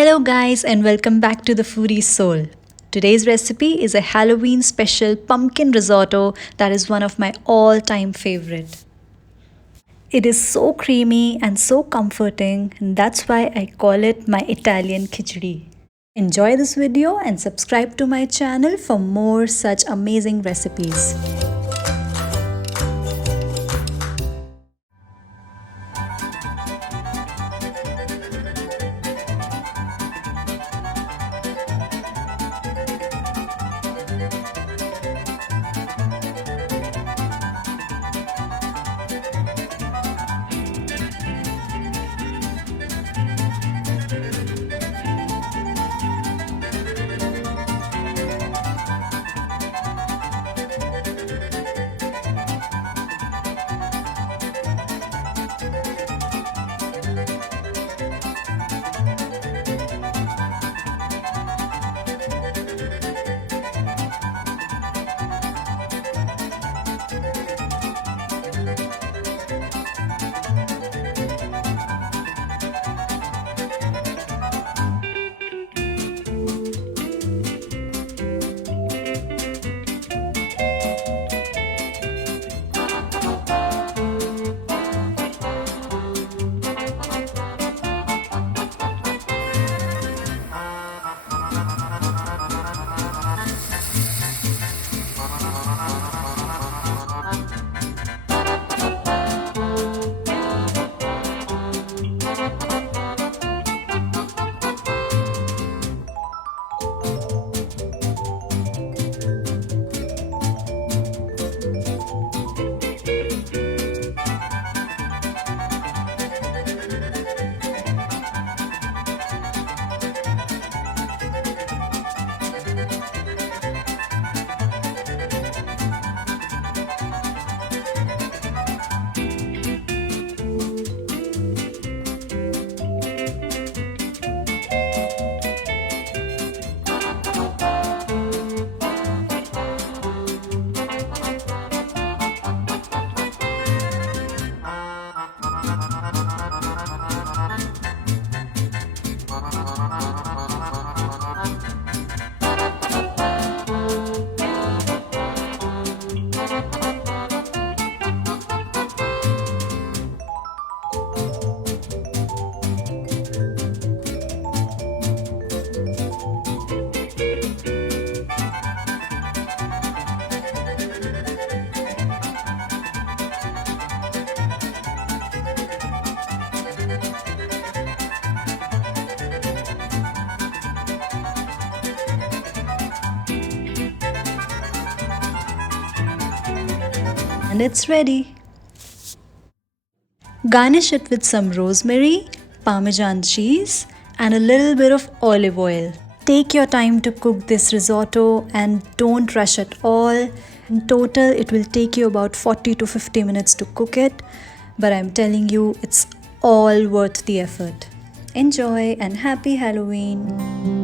Hello guys and welcome back to the Foodie Soul. Today's recipe is a Halloween special pumpkin risotto that is one of my all-time favorite. It is so creamy and so comforting, and that's why I call it my Italian Khichdi. Enjoy this video and subscribe to my channel for more such amazing recipes. And it's ready. Garnish it with some rosemary, Parmesan cheese, and a little bit of olive oil. Take your time to cook this risotto and don't rush at all. In total, it will take you about 40 to 50 minutes to cook it, but I'm telling you, it's all worth the effort. Enjoy and happy Halloween!